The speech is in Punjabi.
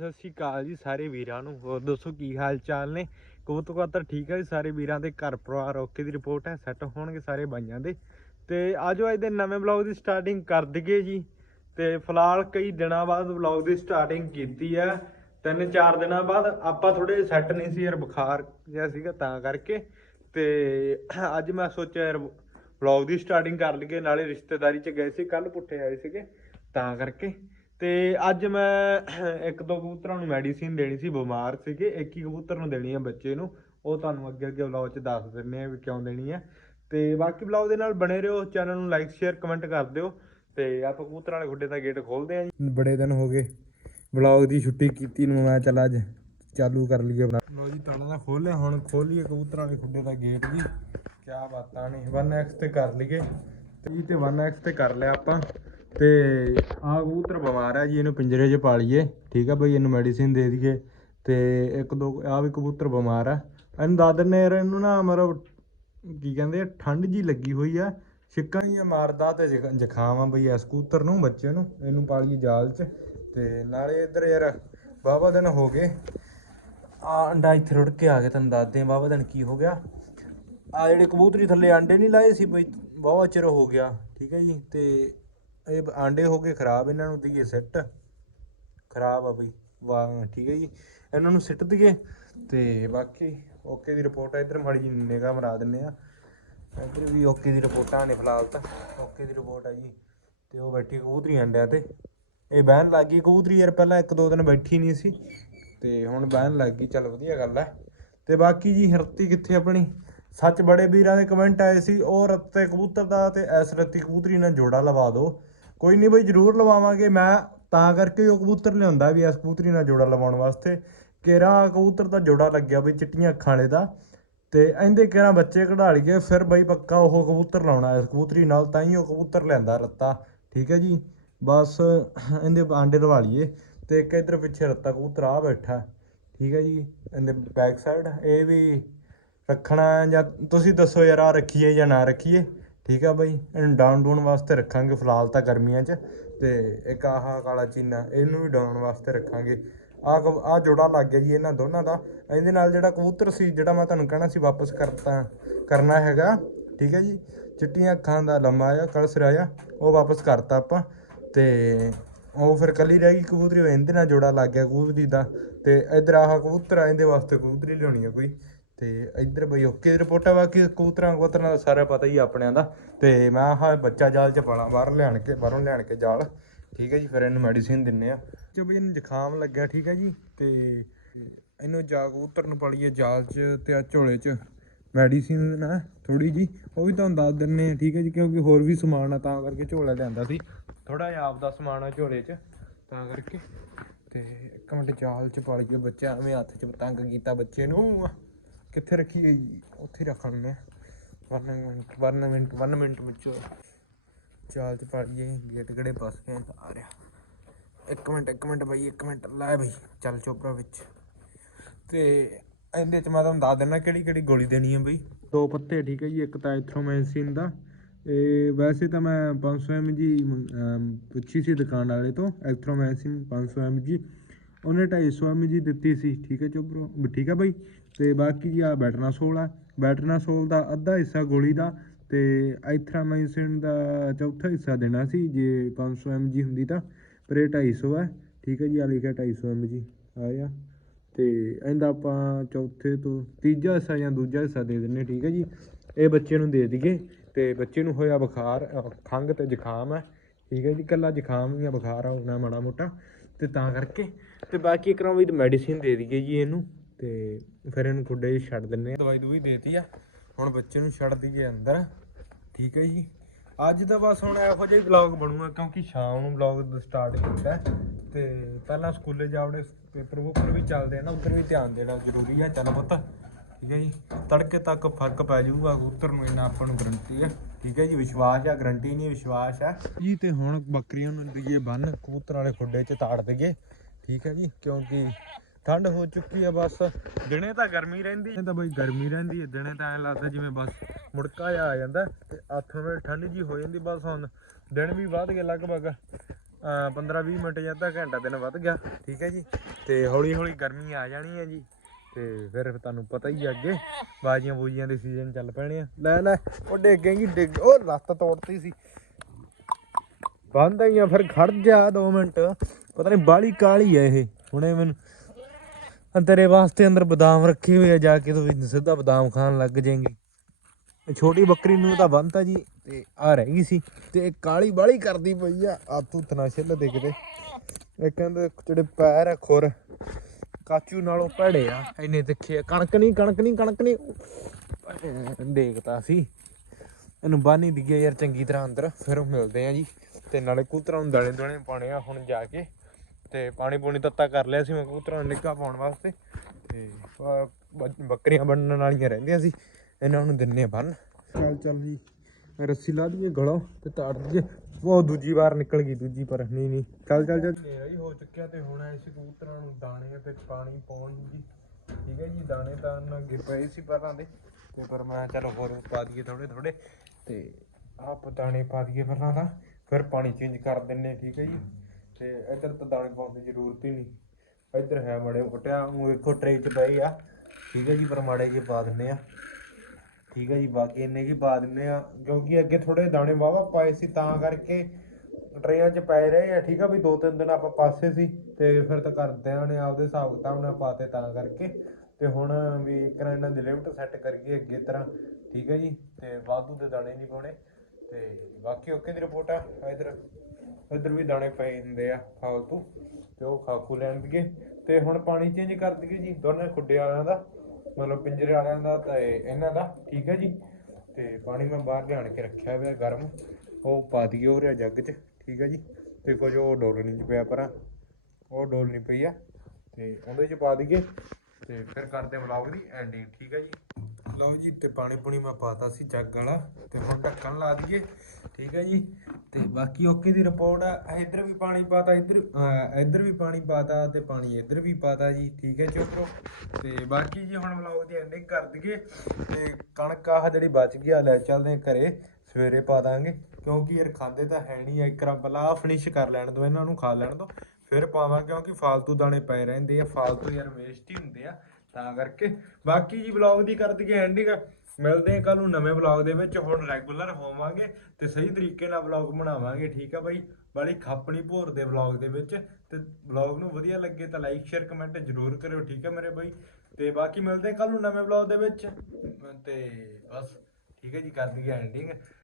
ਸਤਿ ਸ਼੍ਰੀ ਅਕਾਲ ਜੀ ਸਾਰੇ ਵੀਰਾਂ ਨੂੰ। ਹੋਰ ਦੱਸੋ ਕੀ ਹਾਲ ਚਾਲ ਨੇ? ਕਬੂਤਰ ਤਾਂ ਠੀਕ ਹੈ ਜੀ, ਸਾਰੇ ਵੀਰਾਂ ਦੇ ਘਰ ਪਰਿਵਾਰ ਓਕੇ ਦੀ ਰਿਪੋਰਟ ਹੈ ਸੈੱਟ ਹੋਣਗੇ ਸਾਰੇ ਬਾਈਆਂ ਦੇ। ਤੇ ਆਜੋ ਅੱਜ ਦੇ ਨਵੇਂ ਵਲੌਗ ਦੀ ਸਟਾਰਟਿੰਗ ਕਰ ਦਈਏ ਜੀ। ਤੇ ਫਿਲਹਾਲ ਕਈ ਦਿਨਾਂ ਬਾਅਦ ਵਲੌਗ ਦੀ ਸਟਾਰਟਿੰਗ ਕੀਤੀ ਹੈ ਤਿੰਨ ਚਾਰ ਦਿਨਾਂ ਬਾਅਦ ਆਪਾਂ ਥੋੜੇ ਸੈੱਟ ਨਹੀਂ ਸੀ, ਯਾਰ ਬੁਖਾਰ ਜਿਹਾ ਸੀਗਾ ਤਾਂ ਕਰਕੇ। ਤੇ ਅੱਜ ਮੈਂ ਸੋਚਿਆ ਯਾਰ ਵਲੌਗ ਦੀ ਸਟਾਰਟਿੰਗ ਕਰ ਲਈਏ, ਨਾਲੇ ਰਿਸ਼ਤੇਦਾਰੀ ਚ ਗਏ ਸੀ ਕੱਲ ਪੁੱਠੇ ਆਏ ਸੀਗੇ ਤਾਂ ਕਰਕੇ। ਤੇ ਅੱਜ ਮੈਂ ਇੱਕ ਦੋ ਕਬੂਤਰਾਂ ਨੂੰ ਮੈਡੀਸਿਨ ਦੇਣੀ ਸੀ ਬਿਮਾਰ ਸੀਗੇ। ਇੱਕ ਹੀ ਕਬੂਤਰ ਨੂੰ ਦੇਣੀ ਹੈ ਬੱਚੇ ਨੂੰ। ਉਹ ਤੁਹਾਨੂੰ ਅੱਗੇ ਅੱਗੇ ਵਲੌਗ 'ਚ ਦੱਸ ਦਿੰਨੇ ਆ ਵੀ ਕਿਉਂ ਦੇਣੀ ਹੈ ਤੇ ਬਾਕੀ ਵਲੌਗ ਦੇ ਨਾਲ ਬਣੇ ਰਹੋ ਚੈਨਲ ਨੂੰ ਲਾਈਕ ਸ਼ੇਅਰ ਕਮੈਂਟ ਕਰ ਦਿਓ। ਤੇ ਆਪਾਂ ਕਬੂਤਰਾਂ ਵਾਲੇ ਖੁੱਡੇ ਦਾ ਗੇਟ ਖੋਲਦੇ ਆਂ ਜੀ। ਬੜੇ ਦਿਨ ਹੋ ਗਏ। ਵਲੌਗ ਦੀ ਛੁੱਟੀ ਕੀਤੀ ਨੂੰ ਮੈਂ ਚੱਲ ਅੱਜ ਚਾਲੂ ਕਰ ਲਈਏ ਬਣਾ ਲੋ ਜੀ ਤਾਲਾ ਤਾਂ ਖੋਲਿਆ ਹੁਣ ਖੋਲੀਏ ਕਬੂਤਰਾਂ ਵਾਲੇ ਖੁੱਡੇ ਦਾ ਗੇਟ ਜੀ। ਕਿਆ ਬਾਤਾਂ ਨੇ 1x ਤੇ ਕਰ ਲਈਏ। ਤੇ ਤੇ 1x ਤੇ ਕਰ ਲਿਆ ਆਪਾਂ। ਤੇ ਆਹ ਕਬੂਤਰ ਬਿਮਾਰ ਹੈ ਜੀ, ਇਹਨੂੰ ਪਿੰਜਰੇ 'ਚ ਪਾ ਲਈਏ ਠੀਕ ਆ ਬਈ, ਇਹਨੂੰ ਮੈਡੀਸਿਨ ਦੇ ਦਈਏ ਤੇ ਇੱਕ ਦੋ ਆਹ ਵੀ ਕਬੂਤਰ ਬਿਮਾਰ ਆ। ਇਹਨੂੰ ਦੱਸ ਦਿੰਨੇ ਯਾਰ, ਇਹਨੂੰ ਨਾ ਮਤਲਬ ਕੀ ਕਹਿੰਦੇ ਆ, ਠੰਡ ਜੀ ਲੱਗੀ ਹੋਈ ਆ, ਛਿੱਕਾਂ ਜਿਹੀਆਂ ਮਾਰਦਾ ਤੇ ਜ਼ੁਕਾ- ਜ਼ੁਕਾਮ ਆ ਬਈ ਇਸ ਕਬੂਤਰ ਨੂੰ, ਬੱਚੇ ਨੂੰ, ਇਹਨੂੰ ਪਾ ਲਈਏ ਜਾਲ 'ਚ ਤੇ ਨਾਲੇ ਇੱਧਰ ਯਾਰ ਬਾਬਾ ਦਿਨ ਹੋ ਗਏ। ਆ ਅੰਡਾ ਇੱਥੇ ਰੁੜ ਕੇ ਆ ਗਏ ਤੁਹਾਨੂੰ ਦੱਸਦੇ ਆ ਬਾਬਾ ਦਿਨ ਕੀ ਹੋ ਗਿਆ? ਆ ਜਿਹੜੇ ਕਬੂਤਰੀ ਥੱਲੇ ਆਂਡੇ ਨਹੀਂ ਲਾਏ ਸੀ ਬਈ ਬਹੁਤ ਚਿਰ ਹੋ ਗਿਆ, ਠੀਕ ਹੈ ਜੀ, ਤੇ ਇਹ ਆਂਡੇ ਹੋ ਗਏ ਖਰਾਬ, ਇਹਨਾਂ ਨੂੰ ਦਈਏ ਸਿੱਟ। ਖਰਾਬ ਆ ਬਈ ਵਾਹ ਠੀਕ ਹੈ ਜੀ। ਇਹਨਾਂ ਨੂੰ ਸਿੱਟ ਦਈਏ ਤੇ ਬਾਕੀ ਓਕੇ ਦੀ ਰਿਪੋਰਟ ਆ, ਇੱਧਰ ਮਾੜੀ ਜੀ ਨਿਗਾਹ ਮਰਾ ਦਿੰਨੇ ਆ। ਇੱਧਰ ਵੀ ਓਕੇ ਦੀ ਰਿਪੋਰਟਾਂ ਨੇ ਫਿਲਹਾਲ ਤਾਂ। ਓਕੇ ਦੀ ਰਿਪੋਰਟ ਆ ਜੀ, ਤੇ ਉਹ ਬੈਠੀ ਕਬੂਤਰੀ ਅੰਡਿਆਂ ਤੇ। ਇਹ ਬਹਿਣ ਲੱਗ ਗਈ ਕਬੂਤਰੀ ਯਾਰ, ਪਹਿਲਾਂ ਇੱਕ ਦੋ ਦਿਨ ਬੈਠੀ ਨਹੀਂ ਸੀ, ਤੇ ਹੁਣ ਬਹਿਣ ਲੱਗ ਗਈ। ਚੱਲ ਵਧੀਆ ਗੱਲ ਹੈ ਤੇ ਬਾਕੀ ਜੀ, ਰੱਤੀ ਕਿੱਥੇ ਆਪਣੀ? ਸੱਚ ਬੜੇ ਵੀਰਾਂ ਦੇ ਕਮੈਂਟ ਆਏ ਸੀ, ਉਹ ਰੱਤੇ ਕਬੂਤਰ ਦਾ ਤੇ ਐਸ ਰੱਤੀ ਕਬੂਤਰੀ ਨਾਲ ਜੋੜਾ ਲਵਾ ਦਿਓ। ਕੋਈ ਨਹੀਂ ਬਈ, ਜਰੂਰ ਲਵਾਵਾਂਗੇ। ਮੈਂ ਤਾਂ ਕਰਕੇ ਉਹ ਕਬੂਤਰ ਲਿਆਉਂਦਾ ਵੀ ਇਸ ਕਬੂਤਰੀ ਨਾਲ ਜੋੜਾ ਲਵਾਉਣ ਵਾਸਤੇ। ਕੇਰਾ ਕਬੂਤਰ ਦਾ ਜੋੜਾ ਲੱਗਿਆ ਬਈ ਚਿੱਟੀਆਂ ਅੱਖਾਂ ਵਾਲੇ ਦਾ। ਤੇ ਇਹਦੇ ਕੇਰਾ ਬੱਚੇ ਕਢਾ ਲਈਏ, ਫਿਰ ਬਈ ਪੱਕਾ ਉਹ ਕਬੂਤਰ ਲਾਉਣਾ ਇਸ ਕਬੂਤਰੀ ਨਾਲ ਤਾਂ ਹੀ ਉਹ ਕਬੂਤਰ ਲਿਆਂਦਾ ਰੱਤਾ। ਠੀਕ ਹੈ ਜੀ? ਬਸ ਇਹਦੇ ਆਂਡੇ ਲਵਾ ਲਈਏ। ਤੇ ਇੱਕ ਇਧਰ ਪਿੱਛੇ ਰੱਤਾ ਕਬੂਤਰ ਆ ਬੈਠਾ। ਠੀਕ ਹੈ ਜੀ? ਇਹਦੇ ਬੈਕ ਸਾਈਡ। ਇਹ ਵੀ ਰੱਖਣਾ ਜਾਂ ਤੁਸੀਂ ਦੱਸੋ ਯਾਰ ਆ ਰੱਖੀਏ ਜਾਂ ਨਾ ਰੱਖੀਏ? ਠੀਕ ਆ ਬਾਈ? ਇਹਨੂੰ ਡਾਊਨ ਡਾਊਨ ਵਾਸਤੇ ਰੱਖਾਂਗੇ ਫਿਲਹਾਲ ਤਾਂ ਗਰਮੀਆਂ 'ਚ ਤੇ ਇੱਕ ਆਹ ਕਾਲਾ ਚੀਨਾ, ਇਹਨੂੰ ਵੀ ਡਾਊਨ ਵਾਸਤੇ ਰੱਖਾਂਗੇ। ਆ ਆ ਜੋੜਾ ਲੱਗ ਗਿਆ ਜੀ ਇਹਨਾਂ ਦੋਨਾਂ ਦਾ। ਇਹਦੇ ਨਾਲ ਜਿਹੜਾ ਕਬੂਤਰ ਸੀ, ਜਿਹੜਾ ਮੈਂ ਤੁਹਾਨੂੰ ਕਹਿਣਾ ਸੀ ਵਾਪਸ ਕਰਤਾ, ਕਰਨਾ ਹੈਗਾ, ਠੀਕ ਹੈ ਜੀ? ਚਿੱਟੀਆਂ ਅੱਖਾਂ ਦਾ ਲੰਮਾ ਆ ਕਲਸਰ ਆ, ਉਹ ਵਾਪਸ ਕਰਤਾ ਆਪਾਂ। ਤੇ ਉਹ ਫਿਰ ਕੱਲੀ ਰਹਿ ਗਈ ਕਬੂਤਰੀ, ਉਹ ਇਹਦੇ ਨਾਲ ਜੋੜਾ ਲੱਗ ਗਿਆ ਕਬੂਤਰੀ ਦਾ। ਤੇ ਇਧਰ ਆਹ ਕਬੂਤਰ ਆ, ਇਹਦੇ ਵਾਸਤੇ ਕਬੂਤਰੀ ਲਿਆਉਣੀ ਆ ਕੋਈ। ਤੇ ਇੱਧਰ ਬਈ ਓਕੇ ਰਿਪੋਰਟਾਂ ਬਾਕੀ ਕਬੂਤਰਾਂ ਕਬੂਤਰਾਂ ਦਾ ਸਾਰਾ ਪਤਾ ਹੀ ਆ ਆਪਣਿਆਂ ਦਾ। ਤੇ ਮੈਂ ਹਾਂ, ਬੱਚਾ ਜਾਲ ਚ ਪਾਣਾ ਬਾਹਰ ਲਿਆਣ ਕੇ, ਬਾਹਰੋਂ ਲਿਆਣ ਕੇ ਜਾਲ। ਠੀਕ ਹੈ ਜੀ, ਫਿਰ ਇਹਨੂੰ ਮੈਡੀਸਿਨ ਦਿੰਨੇ ਆ ਜੋ ਵੀ ਇਹਨੂੰ ਜ਼ੁਕਾਮ ਲੱਗਿਆ, ਠੀਕ ਹੈ ਜੀ, ਤੇ ਇਹਨੂੰ ਜਾ ਕਬੂਤਰ ਨੂੰ ਪਾਲੀਏ ਜਾਲ ਚ ਤੇ ਆ ਝੋਲੇ ਚ। ਮੈਡੀਸਿਨ ਨਾ ਥੋੜੀ ਜੀ ਉਹ ਵੀ ਤੁਹਾਨੂੰ ਦੱਸ ਦਿੰਨੇ ਆ ਠੀਕ ਹੈ ਜੀ, ਕਿਉਂਕਿ ਹੋਰ ਵੀ ਸਮਾਨ ਆ, ਤਾਂ ਕਰਕੇ ਝੋਲਾ ਲਿਆਂਦਾ ਸੀ। ਥੋੜਾ ਜਿਹਾ ਆਪਦਾ ਸਮਾਨ ਆ ਝੋਲੇ ਚ, ਤਾਂ ਕਰਕੇ। ਤੇ ਇੱਕ ਮਿੰਟ ਜਾਲ ਚ ਪਾ ਲਈਏ ਬੱਚਾ ਐਵੇਂ ਹੱਥ ਚ ਤੰਗ ਕੀਤਾ ਬੱਚੇ ਨੂੰ। ਕਿੱਥੇ ਰੱਖੀ ਗਈ? ਉੱਥੇ ਰੱਖਣ ਨੇ 1 ਮਿੰਟ 1 ਮਿੰਟ 1 ਮਿੰਟ ਵਿੱਚ। ਚਾਲ ਚ ਪਾ ਲਈਏ ਗੇਟ ਕਿਹੜੇ ਪਾਸੇ ਗਏ ਆ ਰਿਹਾ। ਇੱਕ ਮਿੰਟ ਇੱਕ ਮਿੰਟ ਬਾਈ ਇੱਕ ਮਿੰਟ। ਲੈ ਬਈ ਚੱਲ ਚੋਪਰਾ ਵਿੱਚ। ਤੇ ਇਹਦੇ ਚ ਮੈਂ ਤੁਹਾਨੂੰ ਦੱਸ ਦਿੰਦਾ ਕਿਹੜੀ ਕਿਹੜੀ ਗੋਲੀ ਦੇਣੀ ਹੈ ਬਈ। ਦੋ ਪੱਤੇ ਠੀਕ ਹੈ ਜੀ। ਇੱਕ ਤਾਂ ਐਥਰੋਮੈਸਿਨ ਦਾ। ਇਹ ਵੈਸੇ ਤਾਂ ਮੈਂ 500 mg ਅਮ, ਪੁੱਛੀ ਸੀ ਦੁਕਾਨ ਵਾਲੇ ਤੋਂ। ਐਥਰੋਮੈਸਿਨ 500 mg ਉਹਨੇ 250 ਜੀ ਦਿੱਤੀ ਸੀ, ਠੀਕ ਹੈ ਚੋਪਰੋ ਠੀਕ ਹੈ ਬਾਈ। ਤੇ ਬਾਕੀ ਜੀ ਆ ਬੈਟਨਾਸੋਲ ਆ ਬੈਟਨਾਸੋਲ ਦਾ ਅੱਧਾ ਹਿੱਸਾ ਗੋਲੀ ਦਾ, ਤੇ ਐਥਰਾਮਾਈਸਿਨ ਦਾ ਚੌਥਾ ਹਿੱਸਾ ਦੇਣਾ ਸੀ, ਜੇ 500 ਜੀ ਹੁੰਦੀ ਤਾਂ, ਪਰ ਇਹ 250 ਹੈ, ਠੀਕ ਹੈ ਜੀ ਆ ਲਿਖਿਆ 250 mg ਆਇਆ ਤੇ ਇਹਦਾ ਆਪਾਂ ਚੌਥੇ ਤੋਂ ਤੀਜਾ ਹਿੱਸਾ ਜਾਂ ਦੂਜਾ ਹਿੱਸਾ ਦੇ ਦਿੰਨੇ ਠੀਕ ਹੈ ਜੀ। ਇਹ ਬੱਚੇ ਨੂੰ ਦੇ ਦਈਏ, ਤੇ ਬੱਚੇ ਨੂੰ ਹੋਇਆ ਬੁਖਾਰ, ਅਹ ਖੰਘ ਤੇ ਜ਼ੁਕਾਮ ਹੈ, ਠੀਕ ਹੈ ਜੀ ਕੱਲਾ ਜ਼ੁਕਾਮ ਜਾਂ ਬੁਖਾਰ ਆ ਉਹਨਾਂ ਮਾੜਾ ਮੋਟਾ। ਤੇ ਤਾਂ ਕਰਕੇ। ਤੇ ਬਾਕੀ ਇੱਕ ਨਾ ਵੀ ਮੈਡੀਸਿਨ ਦੇ ਦਈਏ ਜੀ ਇਹਨੂੰ, ਤੇ ਫਿਰ ਇਹਨੂੰ ਖੁੱਡੇ 'ਚ ਛੱਡ ਦਿੰਨੇ ਆ ਦਵਾਈ ਦੂਈ ਦੇਤੀ ਆ। ਹੁਣ ਬੱਚੇ ਨੂੰ ਛੱਡ ਦਈਏ ਅੰਦਰ। ਠੀਕ ਹੈ ਜੀ। ਅੱਜ ਤਾਂ ਬਸ ਹੁਣ ਇਹੋ ਜਿਹਾ ਹੀ ਵਲੌਗ ਬਣੂਗਾ, ਕਿਉਂਕਿ ਸ਼ਾਮ ਨੂੰ ਵਲੌਗ ਸਟਾਰਟ ਕੀਤਾ ਹੈ। ਤੇ ਪਹਿਲਾਂ ਸਕੂਲੇ ਜਾਵੜੇ ਪੇਪਰ ਪੂਪਰ ਵੀ ਚੱਲਦੇ ਆ ਨਾ, ਉਧਰ ਵੀ ਧਿਆਨ ਦੇਣਾ ਜ਼ਰੂਰੀ ਹੈ ਚੱਲ ਪੁੱਤ। ਠੀਕ ਹੈ ਜੀ। ਤੜਕੇ ਤੱਕ ਫ਼ਰਕ ਪੈ ਜਾਊਗਾ, ਕਬੂਤਰ ਨੂੰ ਇੰਨਾ ਆਪਾਂ ਨੂੰ ਗਰੰਟੀ ਹੈ ਠੀਕ ਹੈ ਜੀ, ਵਿਸ਼ਵਾਸ ਆ ਗਰੰਟੀ ਨਹੀਂ, ਵਿਸ਼ਵਾਸ ਹੈ ਜੀ ਤੇ ਹੁਣ ਬੱਕਰੀਆਂ ਨੂੰ ਦਈਏ ਬੰਨ, ਕਬੂਤਰ ਵਾਲੇ ਖੁੱਡੇ 'ਚ ਤਾੜ ਦਈਏ। ਠੀਕ ਹੈ ਜੀ, ਕਿਉਂਕਿ ਠੰਡ ਹੋ ਚੁੱਕੀ ਹੈ ਬਸ। ਦਿਨੇ ਤਾਂ ਗਰਮੀ ਰਹਿੰਦੀ ਹੈ ਤਾਂ ਬਈ ਗਰਮੀ ਰਹਿੰਦੀ ਹੈ ਦਿਨੇ ਤਾਂ ਐਂ ਲੱਗਦਾ ਜਿਵੇਂ ਬਸ ਮੁੜਕਾ ਜਿਹਾ ਆ ਜਾਂਦਾ ਤੇ ਹੱਥ ਵੇਲੇ ਠੰਡ ਜੀ ਹੋ ਜਾਂਦੀ ਬਸ ਹੁਣ। ਦਿਨ ਵੀ ਵੱਧ ਗਏ ਲਗਭਗ 15 20 ਮਿੰਟ ਜਾਂ ਅੱਧਾ ਘੰਟਾ ਦਿਨ ਵੱਧ ਗਿਆ। ਠੀਕ ਹੈ ਜੀ, ਤੇ ਹੌਲੀ ਹੌਲੀ ਗਰਮੀ ਆ ਜਾਣੀ ਹੈ ਜੀ। ਤੇ ਫਿਰ ਤੁਹਾਨੂੰ ਪਤਾ ਹੀ ਆ ਅੱਗੇ, ਬਾਜੀਆਂ ਬੂਜੀਆਂ ਦੇ ਸੀਜ਼ਨ ਚੱਲ ਪੈਣੇ ਆ। ਲੈ ਲੈ, ਉਹ ਡਿੱਗੇਗੀ, ਡਿੱਗ, ਉਹ ਲੱਤ ਤੋੜਤੀ ਸੀ। ਬੰਦ ਆਈਆਂ, ਫਿਰ ਖੜ ਜਾ 2 ਮਿੰਟ। ਪਤਾ ਨਹੀਂ ਬਾਲੀ ਕਾਲੀ ਆ ਇਹ, ਹੁਣੇ ਮੈਨੂੰ ਤੇਰੇ ਵਾਸਤੇ ਅੰਦਰ ਬਦਾਮ ਰੱਖੇ ਹੋਏ ਆ, ਜਾ ਕੇ ਤੂੰ ਸਿੱਧਾ ਬਦਾਮ ਖਾਣ ਲੱਗ ਜਾਏਂਗੀ। ਛੋਟੀ ਬੱਕਰੀ ਨੂੰ ਤਾਂ ਬੰਨਤਾ ਜੀ, ਤੇ ਆ ਰਹਿ ਗਈ ਸੀ, ਤੇ ਇਹ ਕਾਲੀ ਬਾਲੀ ਕਰਦੀ ਪਈ ਆ ਆ ਤੂੰ ਛਿੱਲ ਦੇ ਕਿਤੇ। ਇਹ ਕਹਿੰਦੇ ਜਿਹੜੇ ਪੈਰ ਆ ਖੁਰ ਕਾਚੂ ਨਾਲੋਂ ਭੜੇ ਆ। ਇੰਨੇ ਦੇਖੇ ਕਣਕ ਨਹੀਂ ਕਣਕ ਨਹੀਂ ਕਣਕ ਨਹੀਂ ਦੇਖਤਾ ਸੀ। ਇਹਨੂੰ ਬਾਨੀ ਦਿਗੇ ਯਾਰ ਚੰਗੀ ਤਰ੍ਹਾਂ ਅੰਦਰ। ਫਿਰ ਮਿਲਦੇ ਆ ਜੀ। ਤੇ ਨਾਲੇ ਕੂਤਰਾਂ ਨੂੰ ਦਾਣੇ ਦਾਣੇ ਪਾਣੇ ਆ ਹੁਣ ਜਾ ਕੇ। ਤੇ ਪਾਣੀ ਪੂਣੀ ਤੱਤਾ ਕਰ ਲਿਆ ਸੀ ਮੈਂ ਕੂਤਰਾਂ ਨੂੰ ਨਿੱਘਾ ਪਾਉਣ ਵਾਸਤੇ। ਤੇ ਬੱਕਰੀਆਂ ਬੰਨਣ ਵਾਲੀਆਂ ਰਹਿੰਦੀਆਂ ਸੀ। ਇਹਨਾਂ ਨੂੰ ਦਿੰਨੇ ਬੰਨ ਚੱਲ ਚੱਲ ਜੀ। ਰੱਸੀ ਲਾ ਦਈਏ ਗਲੋਂ ਤੇ ਤਾੜ ਦਈਏ। ਉਹ ਦੂਜੀ ਵਾਰ ਨਿਕਲ ਗਈ, ਦੂਜੀ ਪਰ ਨਹੀਂ ਨਹੀਂ। ਚੱਲ ਚੱਲ ਚੱਲ। ਹਨੇਰਾ ਹੀ ਹੋ ਚੁੱਕਿਆ ਤੇ ਹੁਣ ਐ ਸੀ ਕਬੂਤਰਾਂ ਨੂੰ ਦਾਣੇ ਤੇ ਪਾਣੀ ਪਾਉਣ ਜੀ। ਠੀਕ ਹੈ ਜੀ, ਦਾਣੇ ਤਾਂ ਨਾ ਗਿਰ ਪਏ ਸੀ ਪਹਿਲਾਂ ਦੇ। ਤੇ ਪਰ ਮੈਂ ਚਲੋ ਹੋਰ ਪਾ ਦਈਏ ਥੋੜੇ ਥੋੜੇ ਤੇ ਆਪ ਦਾਣੇ ਪਾ ਦਈਏ ਪਹਿਲਾਂ ਤਾਂ ਫਿਰ ਪਾਣੀ ਚੇਂਜ ਕਰ ਦਿੰਨੇ ਠੀਕ ਹੈ ਜੀ। ਤੇ ਇੱਧਰ ਤਾਂ ਦਾਣੇ ਪਾਉਣ ਦੀ ਜ਼ਰੂਰਤ ਹੀ ਨਹੀਂ। ਇੱਧਰ ਹੈ ਮੜੇ ਫਟਿਆ ਉਹ ਵੇਖੋ ਟਰੇ ਚ ਪਏ ਆ। ਠੀਕ ਹੈ ਜੀ, ਪਰ ਮਾੜੇ ਜੇ ਪਾ ਦਿੰਨੇ ਆ ਠੀਕ ਹੈ ਜੀ, ਬਾਕੀ ਇੰਨੇ ਕੀ ਪਾ ਦਿੰਨੇ ਆ, ਕਿਉਂਕਿ ਅੱਗੇ ਥੋੜੇ ਦਾਣੇ ਵਾਵਾ ਪਾਏ ਸੀ, ਤਾਂ ਕਰਕੇ ਟਰੇਆਂ 'ਚ ਪਏ ਰਹੇ ਆ, ਠੀਕ ਆ ਵੀ ਦੋ ਤਿੰਨ ਦਿਨ ਆਪਾਂ ਪਾਸੇ ਸੀ, ਤੇ ਫਿਰ ਤਾਂ ਕਰਦਿਆਂ ਨੇ ਆਪਦੇ ਹਿਸਾਬ ਕਿਤਾਬ ਨਾਲ ਪਾਤੇ ਤਾਂ ਕਰਕੇ, ਤੇ ਹੁਣ ਵੀ ਇੱਕ ਤਰ੍ਹਾਂ ਇਹਨਾਂ ਦੀ ਲਿਮਟ ਸੈੱਟ ਕਰੀਏ ਅੱਗੇ ਤਰ੍ਹਾਂ, ਠੀਕ ਹੈ ਜੀ, ਤੇ ਵਾਧੂ ਦੇ ਦਾਣੇ ਨਹੀਂ ਪਾਉਣੇ, ਤੇ ਬਾਕੀ ਓਕੇ ਦੀ ਰਿਪੋਰਟ ਆ, ਇਧਰ ਇਧਰ ਵੀ ਦਾਣੇ ਪਏ ਹੁੰਦੇ ਆ, ਫਾਲਤੂ, ਤੇ ਉਹ ਖਾਕੂ ਲੈਣ ਦੀਏ ਤੇ ਹੁਣ ਪਾਣੀ ਚੇਂਜ ਕਰ ਦਈਏ ਜੀ, ਦੋਨੇ ਖੁੱਡੇ ਵਾਲਿਆਂ ਦਾ ਮਤਲਬ ਪਿੰਜਰੇ ਵਾਲਿਆਂ ਦਾ ਤੇ ਇਹਨਾਂ ਦਾ, ਠੀਕ ਹੈ ਜੀ। ਤੇ ਪਾਣੀ ਮੈਂ ਬਾਹਰ ਲਿਆਣ ਕੇ ਰੱਖਿਆ ਹੋਇਆ ਗਰਮ। ਉਹ ਪਾ ਦਈਏ ਉਹ ਰਿਹਾ ਜੱਗ 'ਚ, ਠੀਕ ਹੈ ਜੀ। ਤੇ ਕੁਝ ਉਹ ਡੋਲਣੀ 'ਚ ਪਿਆ ਪਰਾਂ। ਉਹ ਡੋਲਣੀ ਪਈ ਆ। ਤੇ ਉਹਦੇ 'ਚ ਪਾ ਦਈਏ। ਤੇ ਫਿਰ ਕਰਦੇ ਆ ਵਲੌਗ ਦੀ ਐਂਡਿੰਗ ਠੀਕ ਹੈ ਜੀ। ਲਓ ਜੀ, ਤੇ ਪਾਣੀ ਪੂਣੀ ਮੈਂ ਪਾਤਾ ਸੀ ਜੱਗ ਵਾਲਾ, ਤੇ ਹੁਣ ਢੱਕਣ ਲਾ ਦਈਏ, ਠੀਕ ਹੈ ਜੀ। ਤੇ ਬਾਕੀ ਓਕੇ ਦੀ ਰਿਪੋਰਟ ਆ ਇੱਧਰ ਵੀ ਪਾਣੀ ਪਾਤਾ, ਇੱਧਰ ਇੱਧਰ ਵੀ ਪਾਣੀ ਪਾਤਾ ਤੇ ਪਾਣੀ ਇੱਧਰ ਵੀ ਪਾਤਾ ਜੀ, ਠੀਕ ਹੈ ਚੋਕਰੋ ਤੇ ਬਾਕੀ ਜੀ ਹੁਣ ਵਲੌਗ ਦੀ ਐਂਡਿੰਗ ਕਰ ਦਈਏ, ਤੇ ਕਣਕ ਆਹ ਜਿਹੜੀ ਬਚ ਗਈ ਆ, ਲੈ ਚੱਲਦੇ ਆ ਘਰੇ, ਸਵੇਰੇ ਪਾ ਦਾਂਗੇ, ਕਿਉਂਕਿ ਯਾਰ ਖਾਂਦੇ ਤਾਂ ਹੈ ਨਹੀਂ ਇੱਕ ਰਾਂ ਪਹਿਲਾਂ ਫਿਨਿਸ਼ ਕਰ ਲੈਣ ਦੋ, ਇਹਨਾਂ ਨੂੰ ਖਾ ਲੈਣ ਦੋ, ਫਿਰ ਪਾਵਾਂ, ਕਿਉਂਕਿ ਫਾਲਤੂ ਦਾਣੇ ਪਏ ਰਹਿੰਦੇ ਆ, ਫਾਲਤੂ ਯਾਰ ਵੇਸਟ ਹੀ ਹੁੰਦੇ ਆ। ਤਾਂ ਕਰਕੇ। ਬਾਕੀ ਜੀ ਵਲੌਗ ਦੀ ਕਰ ਦਈਏ ਐਂਡਿੰਗ ਮਿਲਦੇ ਆ ਕੱਲ ਨੂੰ ਨਵੇਂ ਵਲੌਗ ਦੇ ਵਿੱਚ। ਹੁਣ ਰੈਗੂਲਰ ਹੋਵਾਂਗੇ ਤੇ ਸਹੀ ਤਰੀਕੇ ਨਾਲ ਵਲੌਗ ਬਣਾਵਾਂਗੇ, ਠੀਕ ਆ ਬਾਈ? ਬੜੀ ਖਾਪਣੀ ਭੋਰ ਦੇ ਵਲੌਗ ਦੇ ਵਿੱਚ। ਤੇ ਵਲੌਗ ਨੂੰ ਵਧੀਆ ਲੱਗੇ ਤਾਂ ਲਾਈਕ ਸ਼ੇਅਰ ਕਮੈਂਟ ਜ਼ਰੂਰ ਕਰਿਓ, ਠੀਕ ਆ ਮੇਰੇ ਬਾਈ? ਤੇ ਬਾਕੀ ਮਿਲਦੇ ਕੱਲ ਨੂੰ ਨਵੇਂ ਵਲੌਗ ਦੇ ਵਿੱਚ। ਤੇ ਬਸ, ਠੀਕ ਹੈ ਜੀ, ਕਰ ਦਈਏ ਐਂਡਿੰਗ